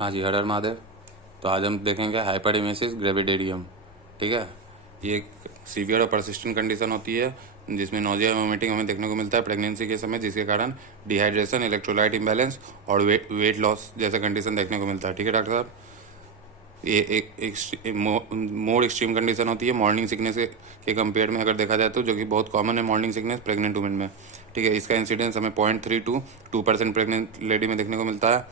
हाँ जी, हर हर महादेव। तो आज हम देखेंगे हाइपरइमेसिस ग्रेविडेरियम। ठीक है, ये एक सीवियर और परसिस्टेंट कंडीशन होती है जिसमें नोजिया वोमिटिंग हमें देखने को मिलता है प्रेगनेंसी के समय, जिसके कारण डिहाइड्रेशन, इलेक्ट्रोलाइट इम्बैलेंस और वेट लॉस जैसा कंडीशन देखने को मिलता है। ठीक है डॉक्टर साहब, ये एक मोर एक्सट्रीम कंडीशन होती है मॉर्निंग सिकनेस के कंपेयर में अगर देखा जाए तो, जो कि बहुत कॉमन है मॉर्निंग सिकनेस प्रेग्नेंट वुमेन में। ठीक है, इसका इंसिडेंस हमें 0.3 to 2% प्रेग्नेंट लेडी में देखने को मिलता है।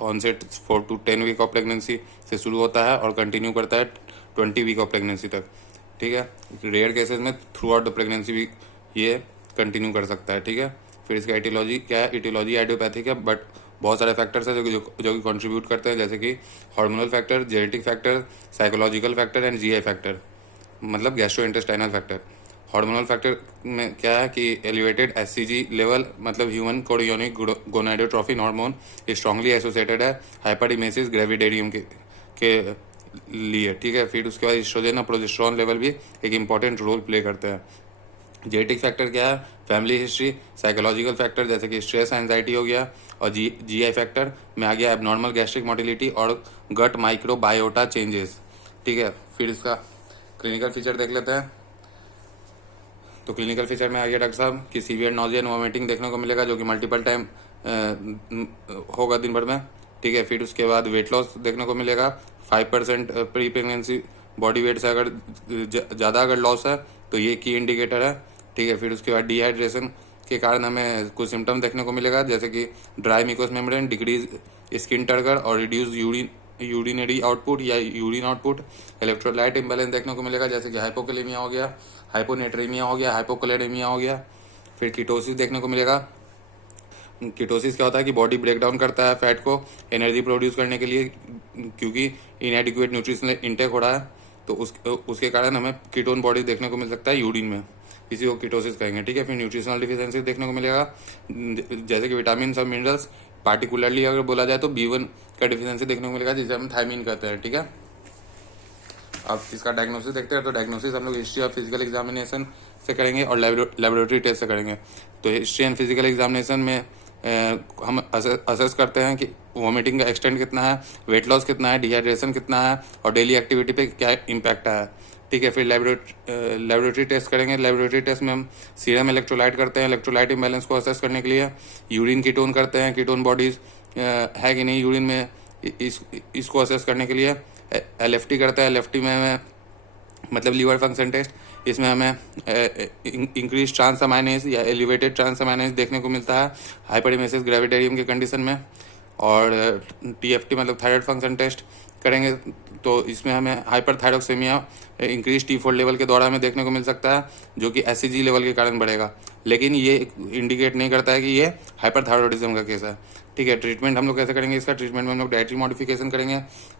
Onset 4 to 10 week of pregnancy से शुरू होता है और कंटिन्यू करता है 20 वीक ऑफ प्रेगनेंसी तक। ठीक है, रेयर केसेस में थ्रू आउट द प्रेगनेंसी भी ये कंटिन्यू कर सकता है। ठीक है, फिर इसका एटियोलॉजी क्या है? एटियोलॉजी आइडियोपैथिक है, बट बहुत सारे फैक्टर्स हैं जो कि कंट्रीब्यूट करते हैं, जैसे कि hormonal factor, genetic factor, psychological factor and GI factor, मतलब गैस्ट्रोइंटेस्टाइनल फैक्टर। हार्मोनल फैक्टर में क्या है कि एलिवेटेड एचसीजी लेवल, मतलब human chorionic gonadotrophin hormone strongly associated है हाइपरइमेसिस ग्रेविडेरियम के लिए। ठीक है, फिर उसके बाद एस्ट्रोजन और प्रोजेस्टेरोन लेवल भी एक इंपॉर्टेंट रोल प्ले करते हैं। जेनेटिक फैक्टर क्या है? फैमिली हिस्ट्री, साइकोलॉजिकल फैक्टर जैसे कि स्ट्रेस एंजाइटी हो गया, और जीआई फैक्टर में आ गया एबनॉर्मल गैस्ट्रिक मोटिलिटी और गट माइक्रोबायोटा चेंजेस। ठीक है, फिर इसका क्लिनिकल फीचर देख लेते हैं। तो क्लिनिकल फीचर में आ गया डॉक्टर साहब कि सीवियर नॉजिया एंड वॉमिटिंग देखने को मिलेगा, जो कि मल्टीपल टाइम होगा दिन भर में। ठीक है, फिर उसके बाद वेट लॉस देखने को मिलेगा 5% प्री प्रेगनेंसी बॉडी वेट से अगर ज़्यादा अगर लॉस है तो ये की इंडिकेटर है। ठीक है, फिर उसके बाद डिहाइड्रेशन के कारण हमें कुछ सिम्टम देखने को मिलेगा, जैसे कि dry mucous membrane, decrease skin turgor और रिड्यूस यूरिनरी आउटपुट या यूरिन आउटपुट। इलेक्ट्रोलाइट इम्बैलेंस देखने को मिलेगा, जैसे कि हाइपोकैलेमिया हो गया, हाइपोनेट्रीमिया हो गया, हाइपोकोलेडेमिया हो गया। फिर कीटोसिस देखने को मिलेगा। कीटोसिस क्या होता है कि बॉडी ब्रेक डाउन करता है फैट को एनर्जी प्रोड्यूस करने के लिए, क्योंकि इनएडिक्वेट न्यूट्रिशनल इंटेक हो रहा है, तो उसके कारण हमें कीटोन बॉडी देखने को मिल सकता है यूरिन में, इसी को कीटोसिस कहेंगे। ठीक है, फिर न्यूट्रिशनल डिफिशियंसी देखने को मिलेगा, जैसे कि विटामिन और मिनरल्स, पार्टिकुलरली अगर बोला जाए तो B1 का डिफिशियंसी देखने को मिलेगा, जिसे हम थायमीन कहते हैं। ठीक है, अब इसका डायग्नोसिस देखते हैं। तो डायग्नोसिस हम लोग हिस्ट्री और फिजिकल एग्जामिनेशन से करेंगे और लेबोरेटरी टेस्ट से करेंगे। तो हिस्ट्री एंड फिजिकल एग्जामिनेशन में हम असेस करते हैं कि वॉमिटिंग का एक्सटेंट कितना है, वेट लॉस कितना है, डिहाइड्रेशन कितना है और डेली एक्टिविटी पे क्या इम्पैक्ट है। ठीक है, फिर लेबोरेटरी टेस्ट करेंगे। लेबोरेटरी टेस्ट में हम सीरम इलेक्ट्रोलाइट करते हैं, इलेक्ट्रोलाइट इम्बैलेंस को असेस करने के लिए। यूरिन कीटोन करते हैं, कीटोन बॉडीज है कि नहीं यूरिन में, इसको असेस करने के लिए LFT करते हैं। LFT में हमें मतलब लीवर फंक्शन टेस्ट, इसमें हमें इंक्रीज ट्रांस अमाइनेज या एलिवेटेड ट्रांस अमाइनेज देखने को मिलता है हाइपरइमेसिस ग्रेविडेरियम के कंडीशन में। और TFT मतलब थायराइड फंक्शन टेस्ट करेंगे, तो इसमें हमें हाइपरथायरोक्सेमिया इंक्रीज T4 लेवल के द्वारा हमें देखने को मिल सकता है, जो कि SCG लेवल के कारण बढ़ेगा, लेकिन ये इंडिकेट नहीं करता है कि ये हाइपरथायरॉयडिज्म का केस है। ठीक है, ट्रीटमेंट हम लोग कैसे करेंगे? इसका ट्रीटमेंट में हम लोग डाइटरी मॉडिफिकेशन करेंगे,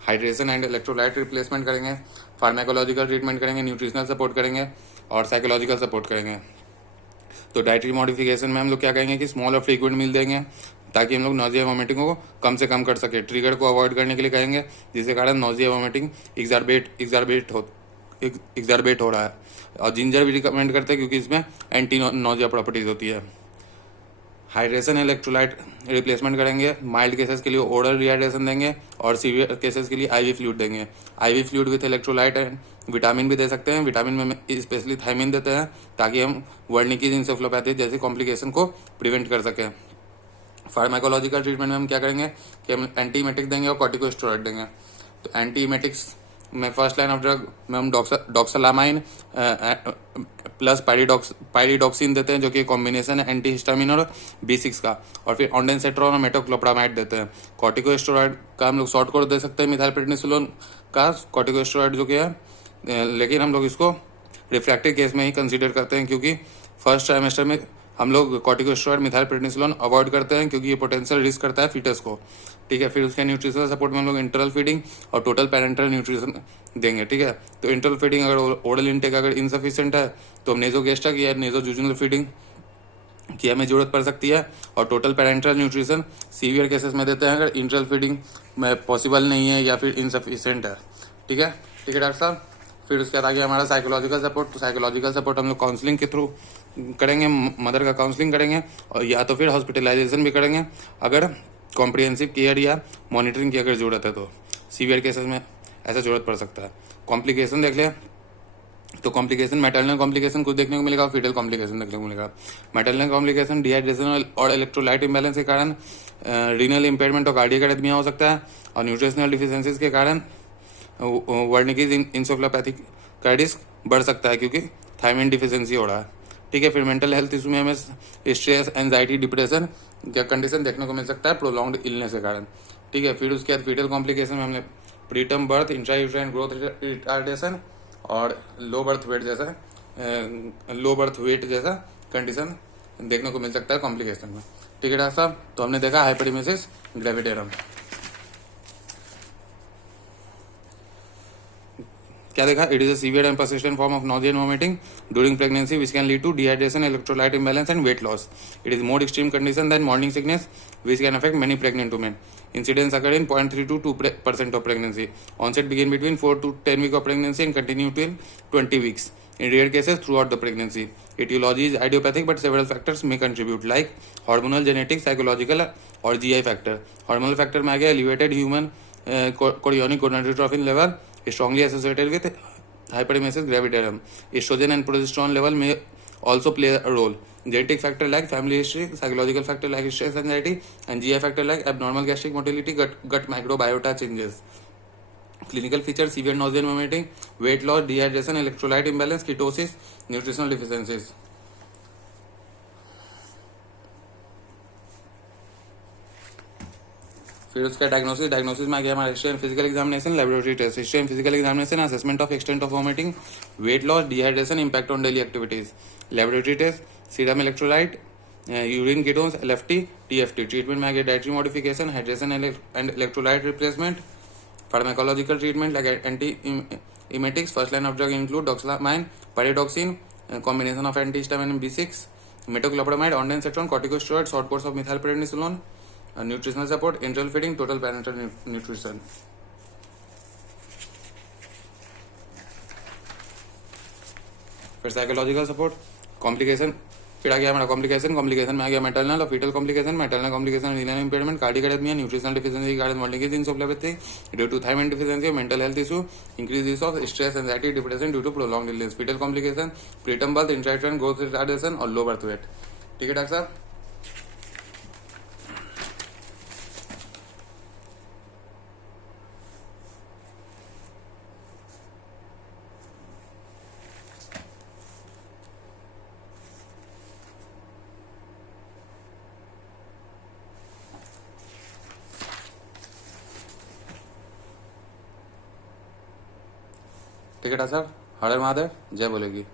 हाइड्रेशन एंड इलेक्ट्रोलाइट रिप्लेसमेंट करेंगे, फार्माकोलॉजिकल ट्रीटमेंट करेंगे, न्यूट्रिशनल सपोर्ट करेंगे और साइकोलॉजिकल सपोर्ट करेंगे। तो डाइटरी मॉडिफिकेशन में हम लोग क्या करेंगे कि स्मॉल और फ्रीक्वेंट मील देंगे, ताकि हम लोग नोजिया वोमिटिंग को कम से कम कर सके। ट्रिगर को अवॉइड करने के लिए कहेंगे, जिसके कारण नोजिया वोमिटिंग एग्जारबेट हो रहा है। और जिंजर भी रिकमेंड करते हैं, क्योंकि इसमें एंटी नोजिया प्रॉपर्टीज होती है। हाइड्रेशन इलेक्ट्रोलाइट रिप्लेसमेंट करेंगे। माइल्ड केसेस के लिए ओरल रिहाइड्रेशन देंगे और सीवियर केसेस के लिए IV फ्लूइड देंगे। IV fluid with electrolyte and vitamin भी दे सकते हैं। विटामिन में स्पेशली थायमिन देते हैं, ताकि हम वर्निकीज इंसेफ्लोपैथी जैसी कॉम्प्लिकेशन को प्रिवेंट कर सकें। फार्माकोलॉजिकल ट्रीटमेंट में हम क्या करेंगे कि हम एंटीमेटिक देंगे और कॉर्टिकोस्टेरॉइड देंगे। तो एंटीमेटिक्स में फर्स्ट लाइन ऑफ ड्रग में हम डॉक्सालामाइन प्लस पाइरिडॉक्सिन देते हैं, जो कि कॉम्बिनेशन है एंटीहिस्टामिन और B6 का। और फिर ऑन्डेंसेट्रॉन और मेटोक्लोप्रामाइड देते हैं। कॉर्टिकोस्टेरॉइड का हम लोग शॉर्ट कोर्स दे सकते हैं, मिथाइलप्रेडनिसोलोन का कॉर्टिकोस्टेरॉइड जो कि है, लेकिन हम लोग इसको रिफ्रैक्टिव केस में ही कंसीडर करते हैं, क्योंकि फर्स्ट ट्राइमेस्टर में हम लोग कॉर्टिकोस्टेरॉइड मिथाइलप्रेडनिसोलोन अवॉइड करते हैं, क्योंकि ये पोटेंशियल रिस्क करता है फीटस को। ठीक है, फिर उसके न्यूट्रिशनल सपोर्ट में हम लोग इंटरल फीडिंग और टोटल पेरेंटल न्यूट्रिशन देंगे। ठीक है, तो इंटरल फीडिंग अगर ओरल इंटेक अगर इनसफिशिएंट है तो हम नेजोगेस्ट्रिक या नेजोजुजिनल फीडिंग की हमें जरूरत पड़ सकती है। और total parental nutrition severe cases में देते हैं, अगर इंटरल फीडिंग में पॉसिबल नहीं है या फिर इनसफिशिएंट है। ठीक है डॉक्टर साहब। फिर उसके बाद आगे हमारा साइकोलॉजिकल सपोर्ट। तो साइकोलॉजिकल सपोर्ट हम लोग काउंसलिंग के थ्रू करेंगे, मदर का काउंसलिंग करेंगे और या तो फिर हॉस्पिटलाइजेशन भी करेंगे, अगर कॉम्प्रिहेंसिव केयर या मॉनिटरिंग की अगर ज़रूरत है तो सीवियर केसेस में ऐसा ज़रूरत पड़ सकता है। कॉम्प्लिकेशन देख ले तो कॉम्प्लिकेशन मैटरनल कॉम्प्लिकेशन कुछ देखने को मिलेगा, फीटल कॉम्प्लिकेशन देखने को मिलेगा। मैटरनल कॉम्प्लिकेशन डिहाइड्रेशन और इलेक्ट्रोलाइट इम्बैलेंस के कारण रीनल इंपेयरमेंट और कार्डियक एरिथमिया हो सकता है, और न्यूट्रिशनल डिफिशियंसीज के कारण वर्निकीज इंसेफेलोपैथिक का रिस्क बढ़ सकता है क्योंकि थायमिन डिफिशियंसी हो रहा है। ठीक है, फिर मेंटल हेल्थ इशू में हमें स्ट्रेस, एंजाइटी, डिप्रेशन का कंडीशन देखने को मिल सकता है प्रोलॉन्ग्ड इलनेस के कारण। ठीक है, फिर उसके बाद फीटल कॉम्प्लिकेशन में हमने preterm birth, intrauterine growth retardation और लो बर्थ वेट जैसा कंडीशन देखने को मिल सकता है कॉम्प्लिकेशन में। ठीक है डॉक्टर साहब, तो हमने देखा हाइपरइमेसिस ग्रेविडेरम। क्या देखा? It is a severe and persistent form of nausea and vomiting during pregnancy which can lead to dehydration, electrolyte imbalance and weight loss. It is more extreme condition than morning sickness which can affect many pregnant women. Incidence occur in 0.3 to 2% of pregnancy. Onset begin between 4 to 10 weeks of pregnancy and continue till 20 weeks. In rare cases throughout the pregnancy. Etiology is idiopathic but several factors may contribute like hormonal, genetic, psychological और GI factor. Hormonal factor में आ गया elevated human chorionic gonadotropin level strongly associated with hyperemesis gravidarum. Estrogen and progesterone level may also play a role. Genetic factor like family history, psychological factor like stress, anxiety, and GI factor like abnormal gastric motility, gut microbiota changes. Clinical features: severe nausea and vomiting, weight loss, dehydration, electrolyte imbalance, ketosis, nutritional deficiencies. फिर उसका diagnosis में आ गया हमारा history and physical examination, laboratory test. History and physical examination, assessment of extent of vomiting, weight loss, dehydration, impact on daily activities. Laboratory test, serum electrolyte, urine ketones, LFT, TFT. Treatment में आ गया dietary modification, hydration and electrolyte replacement. Pharmacological treatment like anti emetics, first line of drug include doxylamine, pyridoxine, combination of antihistamine B6, metoclopramide, ondansetron, corticosteroid, short course of methylprednisolone, nutritional support, enteral feeding, total parenteral nutrition. फिर psychological support, complication, फिर आ गया हमारा complication में आ गया maternal और fetal complication, renal impairment, cardiac arrhythmia, nutritional deficiency के कारण Wernicke's encephalopathy due to thiamine deficiency, mental health issue, increase of stress, anxiety, depression due to prolonged illness. Fetal complication, preterm birth, intrauterine growth retardation और low birth weight. ठीक है doctor साहब। ठीक है doctor साहब, हर हर महादेव, जय बोलेगी।